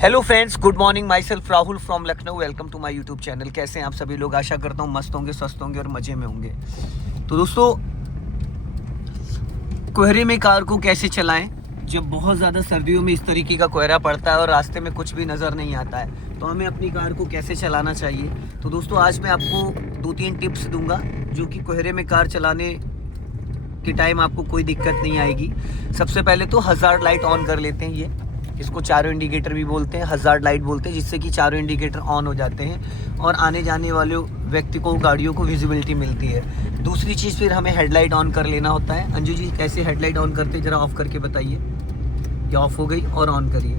Hello friends, good morning. Myself Rahul from Lucknow. Welcome to my YouTube channel. कैसे हैं आप सभी लोग? आशा करता हूँ मस्त होंगे, स्वस्थ होंगे और मज़े में होंगे। तो दोस्तों, कोहरे में कार को कैसे चलाएं जब बहुत ज़्यादा सर्दियों में इस तरीके का कोहरा पड़ता है और रास्ते में कुछ भी नज़र नहीं आता है, तो हमें अपनी कार को कैसे चलाना चाहिए। तो दोस्तों, आज मैं आपको 2-3 टिप्स दूंगा जो कि कोहरे में कार चलाने के टाइम आपको कोई दिक्कत नहीं आएगी। सबसे पहले तो हज़ार्ड लाइट ऑन कर लेते हैं। इसको चारों इंडिकेटर भी बोलते हैं, हज़ार्ड लाइट बोलते हैं, जिससे कि चारों इंडिकेटर ऑन हो जाते हैं और आने जाने वाले व्यक्ति को, गाड़ियों को विजिबिलिटी मिलती है। दूसरी चीज़, फिर हमें हेडलाइट ऑन कर लेना होता है। अंजू जी, कैसे हेडलाइट ऑन करते हैं, ज़रा ऑफ करके बताइए। ये ऑफ हो गई और ऑन करिए।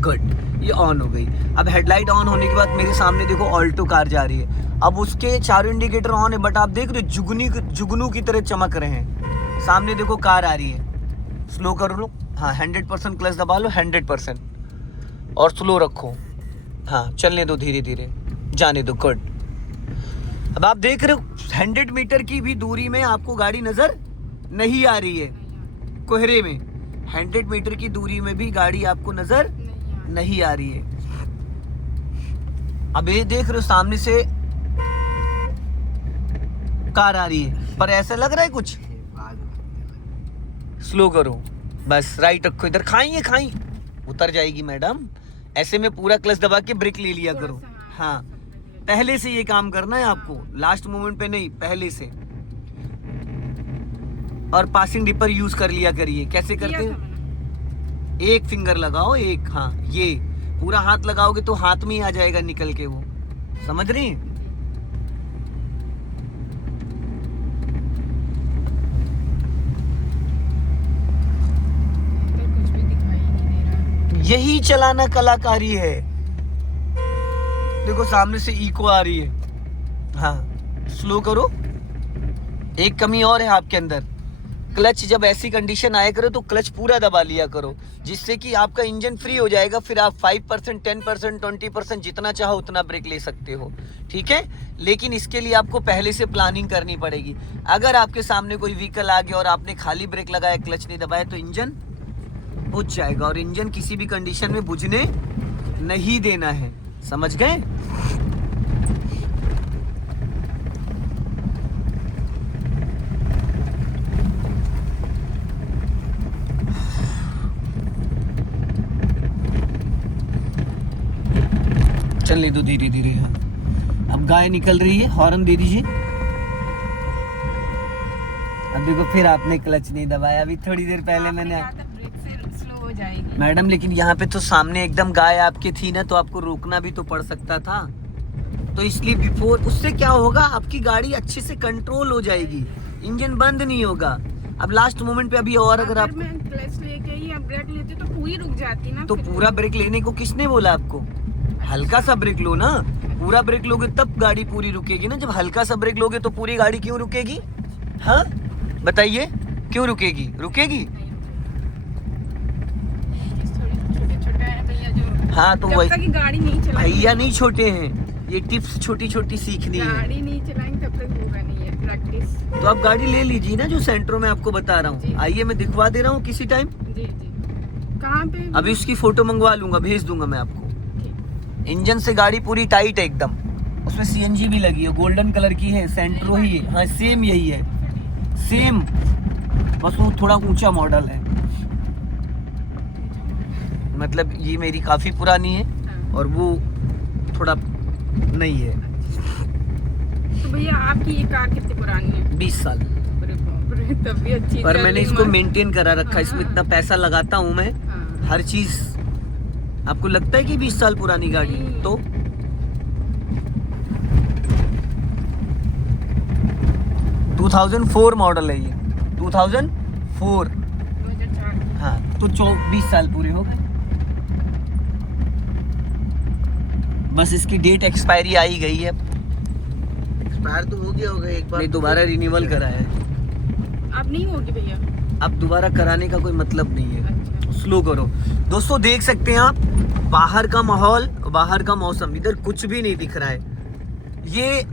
गुड, ये ऑन हो गई। अब हेडलाइट ऑन होने के बाद मेरे सामने देखो ऑल्टो कार जा रही है। अब उसके चारों इंडिकेटर ऑन है, बट आप देख रहे हो जुगनू की तरह चमक रहे हैं। सामने देखो कार आ रही है। स्लो कर लो, हाँ 100% क्लच दबा लो, 100% और स्लो रखो। हाँ, चलने दो, धीरे धीरे जाने दो। गुड। अब आप देख रहे हो 100 मीटर की भी दूरी में आपको गाड़ी नजर नहीं आ रही है। कोहरे में 100 मीटर की दूरी में भी गाड़ी आपको नजर नहीं आ रही है। अब ये देख रहे हो सामने से कार आ रही है, पर ऐसा लग रहा है कुछ। स्लो करो, बस राइट रखो। इधर खाई उतर जाएगी मैडम। ऐसे में पूरा क्लच दबा के ब्रेक ले लिया करो। हाँ, पहले से ये काम करना है आपको, लास्ट मोमेंट पे नहीं, पहले से। और पासिंग डिपर यूज कर लिया करिए। कैसे करते हैं? एक फिंगर लगाओ, एक। हाँ, ये पूरा हाथ लगाओगे तो हाथ में ही आ जाएगा निकल के वो। समझ रही हैं? यही चलाना कलाकारी है। देखो सामने से इको आ रही है। हाँ, स्लो करो। एक कमी और है आपके अंदर, क्लच जब ऐसी कंडीशन आया करो तो क्लच पूरा दबा लिया करो, जिससे कि आपका इंजन फ्री हो जाएगा। फिर आप 5%, 10%, 20% जितना चाहो उतना ब्रेक ले सकते हो। ठीक है, लेकिन इसके लिए आपको पहले से प्लानिंग करनी पड़ेगी। अगर आपके सामने कोई व्हीकल आ गया और आपने खाली ब्रेक लगाया, क्लच नहीं दबाया, तो इंजन बुझ जाएगा। और इंजन किसी भी कंडीशन में बुझने नहीं देना है। समझ गए? चलने दो धीरे धीरे। हाँ, अब गाय निकल रही है, हॉर्न दे दीजिए। अब देखो फिर आपने क्लच नहीं दबाया। अभी थोड़ी देर पहले मैंने जाएगी मैडम, लेकिन यहाँ पे तो सामने एकदम गाय आपके थी ना, तो आपको रोकना भी तो पड़ सकता था। तो इसलिए बिफोर, उससे क्या होगा, आपकी गाड़ी अच्छे से कंट्रोल हो जाएगी, इंजन बंद नहीं होगा। अब लास्ट मोमेंट पे अभी और अगर आप क्लच लेके ही ब्रेक लेते तो पूरी रुक जाती ना। तो पूरा ब्रेक लेने को किसने बोला आपको? हल्का सा ब्रेक लो ना। पूरा ब्रेक लोगे तब गाड़ी पूरी रुकेगी ना। जब हल्का सा ब्रेक लोगे तो पूरी गाड़ी क्यों रुकेगी? हाँ बताइए, क्यों रुकेगी? रुकेगी? हाँ, तो वही, गाड़ी नहीं चलाएंगे, भैया नहीं छोटे हैं, ये टिप्स छोटी छोटी सीखनी है। गाड़ी नहीं चलाएंगे तब तक होगा नहीं है प्रैक्टिस। तो आप गाड़ी ले लीजिए ना, जो सेंटरों में आपको बता रहा हूँ। आइए, मैं दिखवा दे रहा हूँ किसी टाइम। जी। कहाँ पे? अभी उसकी फोटो मंगवा लूंगा, भेज दूंगा मैं आपको। इंजन से गाड़ी पूरी टाइट है एकदम। उसमें सीएनजी भी लगी है, गोल्डन कलर की है, सेंट्रो ही है। हाँ, सेम यही है, सेम, बस वो थोड़ा ऊंचा मॉडल है। मतलब ये मेरी काफी पुरानी है और वो थोड़ा नहीं है। तो भैया आपकी ये कार कितनी पुरानी है? 20 साल। तब भी अच्छी, पर मैंने इसको मेंटेन करा रखा है। इसमें इतना पैसा लगाता हूँ मैं, हर चीज। आपको लगता है कि 20 साल पुरानी गाड़ी? तो 2004 मॉडल है ये, 2004। हाँ, तो 20 साल पूरे हो गए। बस इसकी डेट एक्सपायरी आई गई है। एक्सपायर तो हो गया होगा एक बार, नहीं, दोबारा रिन्यूअल करा है। अब नहीं होगी भैया? अब दोबारा कराने का कोई मतलब नहीं है। अच्छा। स्लो करो। दोस्तों देख सकते हैं आप, बाहर का माहौल, बाहर का मौसम, इधर कुछ भी नहीं दिख रहा है। ये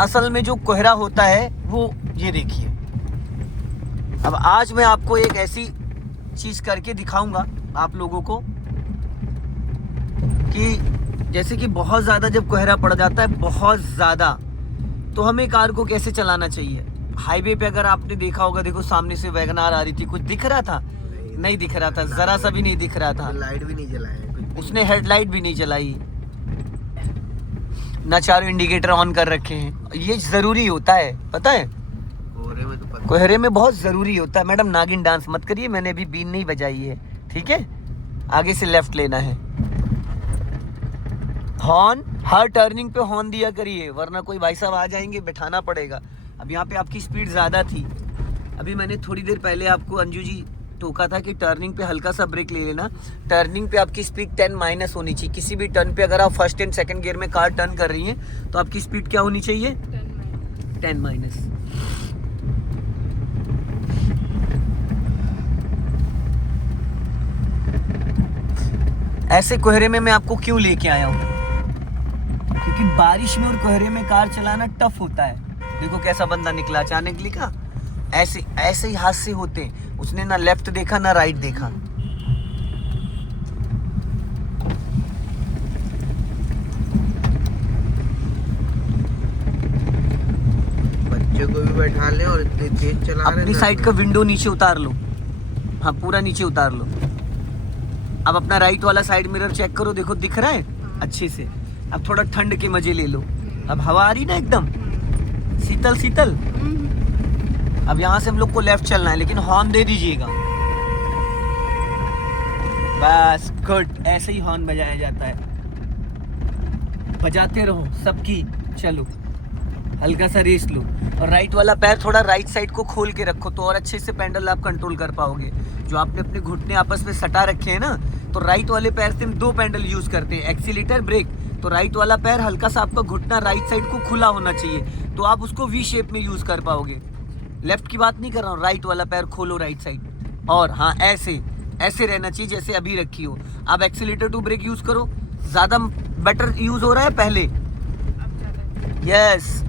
असल में जो कोहरा होता है वो ये देखिए। अब आज मैं आपको एक ऐसी चीज करके दिखाऊंगा आप लोगों को कि जैसे कि बहुत ज़्यादा जब कोहरा पड़ जाता है, बहुत ज़्यादा, तो हमें कार को कैसे चलाना चाहिए। हाईवे पे अगर आपने देखा होगा, देखो सामने से वैगनार आ रही थी, कुछ दिख रहा था? नहीं दिख रहा था, ज़रा सा भी नहीं दिख रहा था। लाइट भी नहीं जलाया, उसने हेडलाइट भी नहीं जलाई, ना चारों इंडिकेटर ऑन कर रखे हैं। ये ज़रूरी होता है, पता है, कोहरे में तो पता कोहरे में बहुत ज़रूरी होता है। मैडम नागिन डांस मत करिए, मैंने अभी बीन नहीं बजाई है, ठीक है। आगे से लेफ्ट लेना है। हॉर्न हर टर्निंग पे हॉर्न दिया करिए, वरना कोई भाई साहब आ जाएंगे, बैठाना पड़ेगा। अब यहाँ पे आपकी स्पीड ज़्यादा थी, अभी मैंने थोड़ी देर पहले आपको अंजू जी टोका था कि टर्निंग पे हल्का सा ब्रेक ले लेना। टर्निंग पे आपकी स्पीड 10 माइनस होनी चाहिए। किसी भी टर्न पे अगर आप फर्स्ट एंड सेकंड गियर में कार टर्न कर रही हैं तो आपकी स्पीड क्या होनी चाहिए? 10 माइनस। ऐसे कोहरे में मैं आपको क्यों लेके आया हूँ? क्योंकि बारिश में और कोहरे में कार चलाना टफ होता है। देखो कैसा बंदा निकला, अचानक लिखा। ऐसे ऐसे ही हादसे होते हैं। उसने ना लेफ्ट देखा ना राइट देखा। बच्चे को भी बैठा ले और इतने तेज चला रहे हैं। अपनी साइड का विंडो नीचे उतार लो, हाँ पूरा नीचे उतार लो। अब अपना राइट वाला साइड मिरर चेक करो, देखो दिख रहा है अच्छे से। अब थोड़ा ठंड के मजे ले लो। अब हवा आ रही ना एकदम शीतल शीतल। अब यहाँ से हम लोग को लेफ्ट चलना है, लेकिन हॉर्न दे दीजिएगा। बस गुड, ऐसे ही हॉर्न बजाया जाता है। बजाते रहो सबकी। चलो हल्का सा रेस लो, और राइट वाला पैर थोड़ा राइट साइड को खोल के रखो, तो और अच्छे से पेंडल आप कंट्रोल कर पाओगे। जो आपने अपने घुटने आपस में सटा रखे हैं ना, तो राइट वाले पैर से हम 2 पेंडल यूज करते हैं, एक्सीलेटर ब्रेक। तो राइट वाला पैर हल्का सा आपका घुटना राइट साइड को खुला होना चाहिए, तो आप उसको वी शेप में यूज कर पाओगे। लेफ्ट की बात नहीं कर रहा हूँ, राइट वाला पैर खोलो राइट साइड। और हाँ ऐसे ऐसे रहना चाहिए जैसे अभी रखी हो। अब एक्सीलेटर टू ब्रेक यूज करो, ज्यादा बेटर यूज हो रहा है पहले। यस,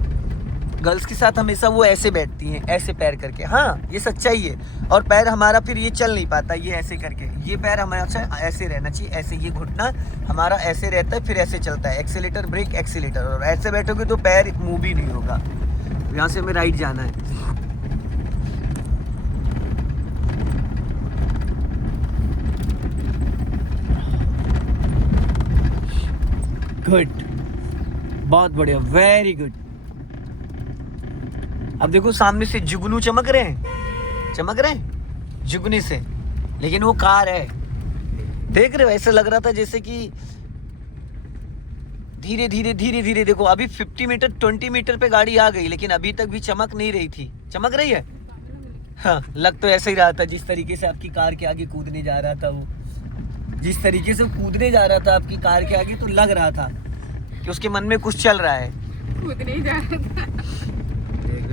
गर्ल्स के साथ हमेशा वो ऐसे बैठती हैं, ऐसे पैर करके। हाँ ये सच्चाई है। और पैर हमारा फिर ये चल नहीं पाता, ये ऐसे करके। ये पैर हमारा ऐसे रहना चाहिए, ऐसे। ये घुटना हमारा ऐसे रहता है, फिर ऐसे चलता है, एक्सीलेटर ब्रेक एक्सीलेटर। और ऐसे बैठोगे तो पैर मूव भी नहीं होगा। यहाँ से हमें राइट जाना है। गुड, बहुत बढ़िया, वेरी गुड। अब देखो सामने से जुगनू चमक रहे हैं जुगनी से, लेकिन वो कार है। देख रहे हो, ऐसा लग रहा था जैसे कि धीरे धीरे धीरे धीरे। देखो अभी 50 मीटर 20 मीटर पे गाड़ी आ गई, लेकिन अभी तक भी चमक नहीं रही थी। चमक रही है। हाँ, लग तो ऐसे ही रहा था जिस तरीके से आपकी कार के आगे कूदने जा रहा था। वो जिस तरीके से कूदने जा रहा था आपकी कार के आगे, तो लग रहा था कि उसके मन में कुछ चल रहा है। कूदने ही जा रहा था।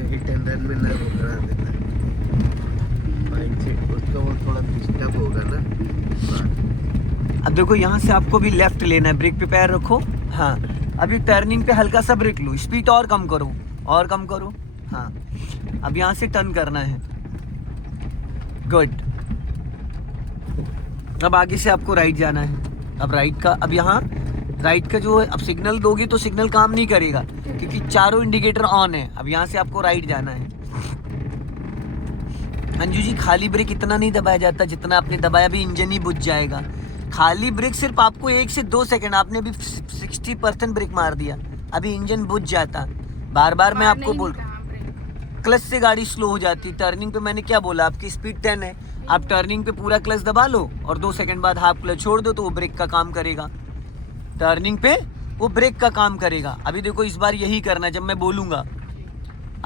हिट एंड रन में ना घुमा देता माइंडसेट उसका, वो थोड़ा डिस्टर्ब होगा ना। अब देखो यहाँ से आपको भी लेफ्ट लेना है, ब्रेक पे पैर रखो। हाँ, अभी टर्निंग पे हल्का सा ब्रेक लो, स्पीड और कम करो, और कम करो। हाँ, अब यहाँ से टर्न करना है। गुड। अब आगे से आपको राइट जाना है। अब राइट का, अब यहाँ राइट का जो है, अब सिग्नल दोगे तो सिग्नल काम नहीं करेगा क्योंकि चारों इंडिकेटर ऑन है। अब यहाँ से आपको राइट जाना है। अंजू जी, खाली ब्रेक इतना नहीं दबाया जाता जितना आपने दबाया, भी इंजन ही बुझ जाएगा। खाली ब्रेक सिर्फ आपको 1 से 2 सेकंड, आपने अभी 60% ब्रेक मार दिया, अभी इंजन बुझ जाता। बार बार मैं आपको बोल, क्लच से गाड़ी स्लो हो जाती। टर्निंग पे मैंने क्या बोला, आपकी स्पीड 10 है, आप टर्निंग पे पूरा क्लच दबा लो और 2 सेकंड बाद हाफ क्लच छोड़ दो, तो वो ब्रेक का काम करेगा। टर्निंग पे वो ब्रेक का काम करेगा। अभी देखो इस बार यही करना है जब मैं बोलूंगा।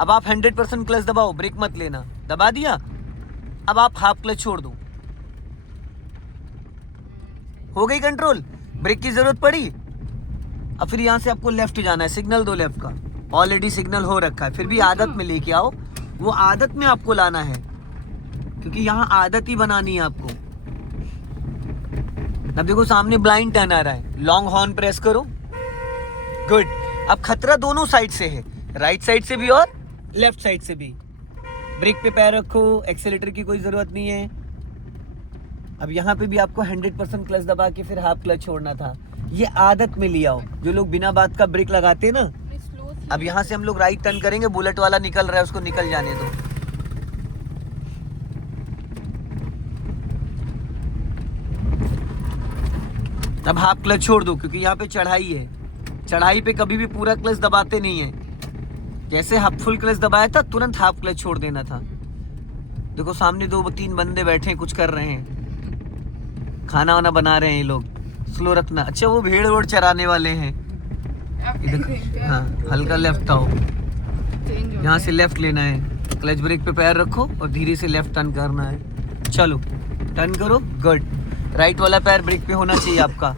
अब आप 100% क्लच दबाओ, ब्रेक मत लेना। दबा दिया, अब आप हाफ क्लच छोड़ दो, हो गई कंट्रोल। ब्रेक की जरूरत पड़ी। अब फिर यहाँ से आपको लेफ्ट जाना है, सिग्नल दो लेफ्ट का। ऑलरेडी सिग्नल हो रखा है, फिर भी आदत में लेके आओ। वो आदत में आपको लाना है, क्योंकि यहाँ आदत ही बनानी है आपको। अब देखो सामने ब्लाइंड टर्न आ रहा है, लॉन्ग हॉर्न प्रेस करो। गुड। अब खतरा दोनों साइड से है, राइट साइड से भी और लेफ्ट साइड से भी। ब्रेक पे पैर रखो, एक्सेलेटर की कोई जरूरत नहीं है। अब यहाँ पे भी आपको 100% क्लच दबा के फिर हाफ क्लच छोड़ना था। ये आदत में लिया हो, जो लोग बिना बात का ब्रेक लगाते हैं ना। मैं स्लो अब यहाँ से हम लोग राइट टर्न करेंगे, बुलेट वाला निकल रहा है, उसको निकल जाने दो। अब हाफ क्लच छोड़ दो, क्योंकि यहाँ पे चढ़ाई है। चढ़ाई पे कभी भी पूरा क्लच दबाते नहीं है। जैसे हाफ फुल क्लच दबाया था, तुरंत हाफ क्लच छोड़ देना था। देखो सामने 2-3 बंदे बैठे हैं, कुछ कर रहे हैं, खाना वाना बना रहे हैं ये लोग। स्लो रखना। अच्छा वो भेड़ वोड़ चराने वाले हैं। आप ये देखो, हाँ हल्का लेफ्ट आओ, चेंज हो यहाँ से लेफ्ट लेना है, क्लच ब्रेक पे पैर रखो और धीरे से लेफ्ट टर्न करना है। चलो टर्न करो, गुड। राइट वाला पैर ब्रेक पे होना चाहिए आपका।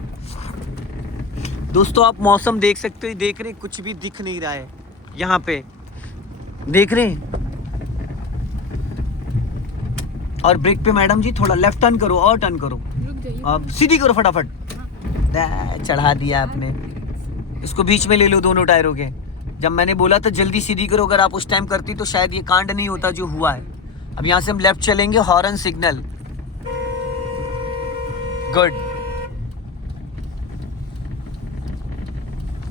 दोस्तों आप मौसम देख सकते हो, देख रहे हैं कुछ भी दिख नहीं रहा है यहाँ पे, देख रहे हैं। और ब्रेक पे मैडम जी थोड़ा लेफ्ट टर्न करो और टर्न करो, रुक जाइए। अब सीधी करो फटाफट। चढ़ा दिया आपने, इसको बीच में ले लो दोनों टायरों के। जब मैंने बोला था जल्दी सीधी करो, अगर आप उस टाइम करती तो शायद ये कांड नहीं होता जो हुआ है। अब यहाँ से हम लेफ्ट चलेंगे, हॉर्न सिग्नल, गुड।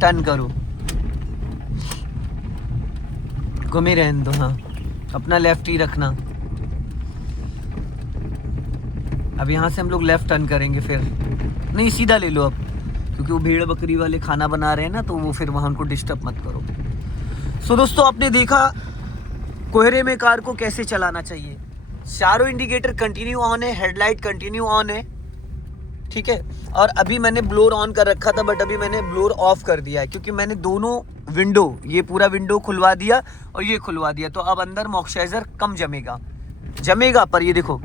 टर्न करो, घूमे रहने दो, हाँ अपना लेफ्ट ही रखना। अब यहाँ से हम लोग लेफ्ट टर्न करेंगे, फिर नहीं सीधा ले लो अब, क्योंकि वो भेड़ बकरी वाले खाना बना रहे हैं ना, तो वो फिर वहाँ उनको डिस्टर्ब मत करो। सो दोस्तों आपने देखा कोहरे में कार को कैसे चलाना चाहिए। चारों इंडिकेटर कंटिन्यू ऑन है, हेडलाइट कंटिन्यू ऑन है, ठीक है। और अभी मैंने ब्लोर ऑन कर रखा था, बट अभी मैंने ब्लोर ऑफ कर दिया है, क्योंकि मैंने दोनों विंडो, ये पूरा विंडो खुलवा दिया और ये खुलवा दिया, तो अब अंदर मॉइस्चराइजर कम जमेगा, पर ये देखो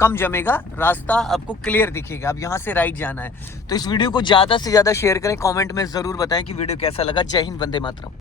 कम जमेगा, रास्ता आपको क्लियर दिखेगा। अब यहाँ से राइट जाना है। तो इस वीडियो को ज़्यादा से ज़्यादा शेयर करें, कमेंट में ज़रूर बताएं कि वीडियो कैसा लगा। जय हिंद, वंदे मातरम।